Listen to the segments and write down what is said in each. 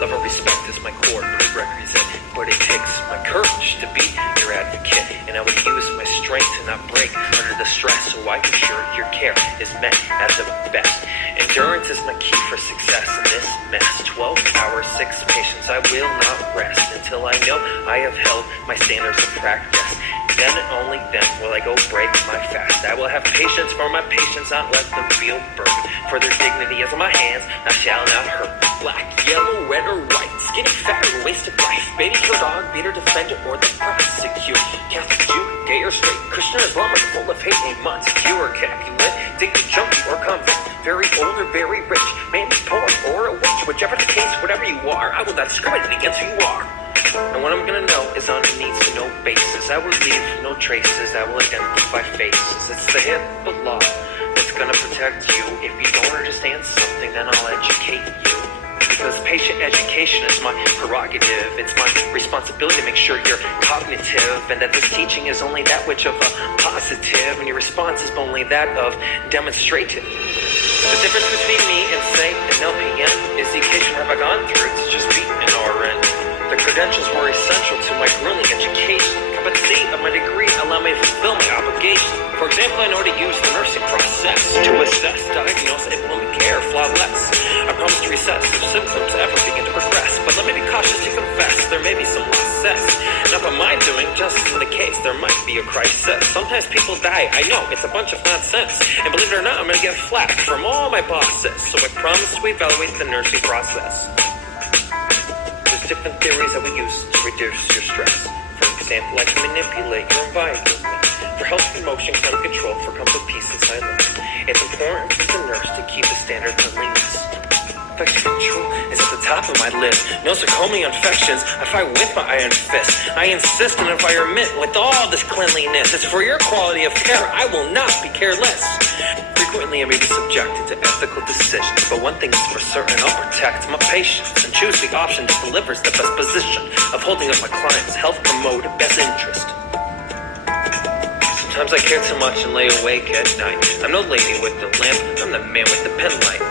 Love or respect is my core prerequisite, but it takes my courage to be your advocate. And I would use my strength to not break under the stress, so I can ensure your care is met at the best. Endurance is my key for success in this mess. 12 hours, 6 patients, I will not rest until I know I have held my standards of practice. Then and only then will I go break my fast. I will have patience for my patients, not let them feel burdened. For their dignity is in my hands, I shall not hurt. Black, yellow, red, or white, skinny, fat, or wasted life. Baby or dog, beater, defender, or the prosecute. Catholic, Jew, gay or straight, Christian or Islamic, full of hate, 8 months. Jew or Capulet, diggy, junkie, or convict. Very old or very rich, man's poor or a witch. Whichever the case, whatever you are, I will not discriminate against who you are. And what I'm gonna know is on a needs to know basis. I will leave no traces, I will identify faces. It's the HIPAA law that's gonna protect you. If you don't understand something, then I'll educate you. Because patient education is my prerogative. It's my responsibility to make sure you're cognitive, and that this teaching is only that which of a positive, and your response is only that of demonstrative. The difference between me and, say, an LPN is the occasion have I gone through to just be an RN. The credentials were essential to my grueling education. Competency of my degree allow me to fulfill my obligation. For example, I know how to use the nursing process to assess, diagnose, and implement care flawless. I promise to reset if symptoms ever begin to progress. But let me be cautious to confess, there may be some lost cess. Not by my doing, just in the case, there might be a crisis. Sometimes people die, I know, it's a bunch of nonsense. And believe it or not, I'm gonna get flack from all my bosses. So I promise to evaluate the nursing process. Different theories that we use to reduce your stress. For example, I can manipulate your environment for health promotion, climate control, for comfort, peace, and silence. It's important for the nurse to keep the standard cleanliness. Infection control is at the top of my list. Nosocomial infections, I fight with my iron fist. I insist on an environment with all this cleanliness. It's for your quality of care, I will not be careless. Frequently I may be subjected to ethical decisions, but one thing is for certain, I'll protect my patients and choose the option that delivers the best position of holding up my client's health, promote best interest. Sometimes I care too much and lay awake at night. I'm no lady with the lamp, I'm the man with the penlight.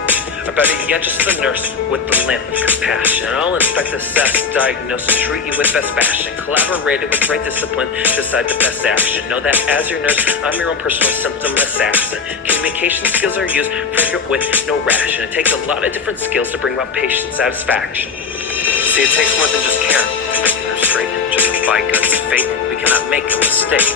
Or better yet, just the nurse with the lamp of compassion. I'll inspect, assess, diagnose, and treat you with best fashion. Collaborate with great discipline, decide the best action. Know that as your nurse, I'm your own personal symptom assassin. Communication skills are used, frequent with no ration. It takes a lot of different skills to bring about patient satisfaction. See, it takes more than just care to make a nurse straight. Just by God's fate, we cannot make a mistake.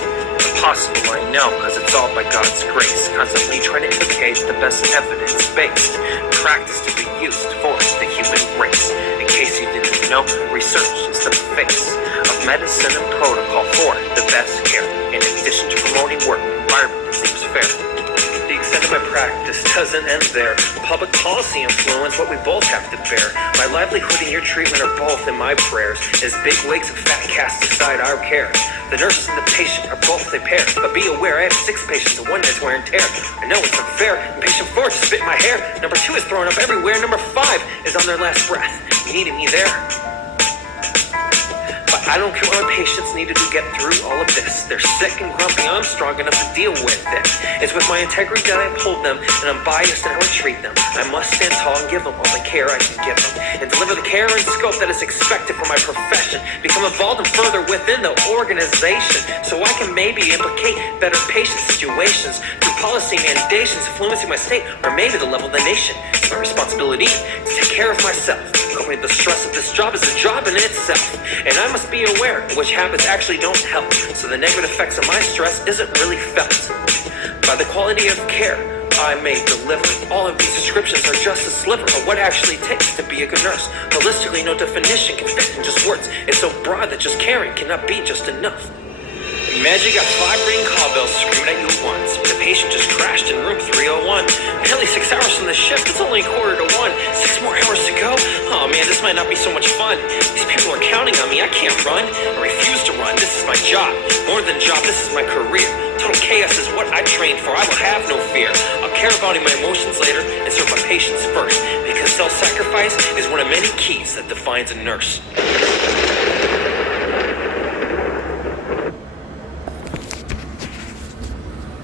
Impossible, I know, cause it's all by God's grace. Constantly trying to implicate the best evidence-based practice to be used for the human race. In case you didn't know, research is the face of medicine and protocol for the best care. In addition to promoting work environment that seems fair. The extent of my practice doesn't end there. Public policy influence what we both have to bear. My livelihood and your treatment are both in my prayers. As big wigs and fat cast aside our care. The nurses and the patient are both a pair. But be aware, I have 6 patients and 1 has wear and tear. I know it's unfair, and patient 4 just bit my hair. Number 2 is thrown up everywhere. Number 5 is on their last breath. You needed me there. But I don't care what my patients needed to get through all of this. They're sick and grumpy, I'm strong enough to deal with it. It's with my integrity that I uphold them, and I'm biased in how I treat them. I must stand tall and give them all the care I can give them, and deliver the care and scope that is expected for my profession. Become involved and further within the organization, so I can maybe implicate better patient situations through policy mandations influencing my state, or maybe the level of the nation. It's my responsibility to take care of myself. Coping with the stress of this job is a job in itself, and I must be aware which habits actually don't help, so the negative effects of my stress isn't really felt. By the quality of care I may deliver, all of these descriptions are just a sliver of what actually takes to be a good nurse. Holistically, no definition can fit in just words. It's so broad that just caring cannot be just enough. Imagine you got 5 ring call bells screaming at you at once. The patient just crashed in room 301. Nearly 6 hours from the shift, it's only 1:45. 6 more hours to go? Oh man, this might not be so much fun. These people are counting on me, I can't run. I refuse to run, this is my job. More than job, this is my career. Total chaos is what I trained for, I will have no fear. I'll care about my emotions later and serve my patients first. Because self-sacrifice is one of many keys that defines a nurse.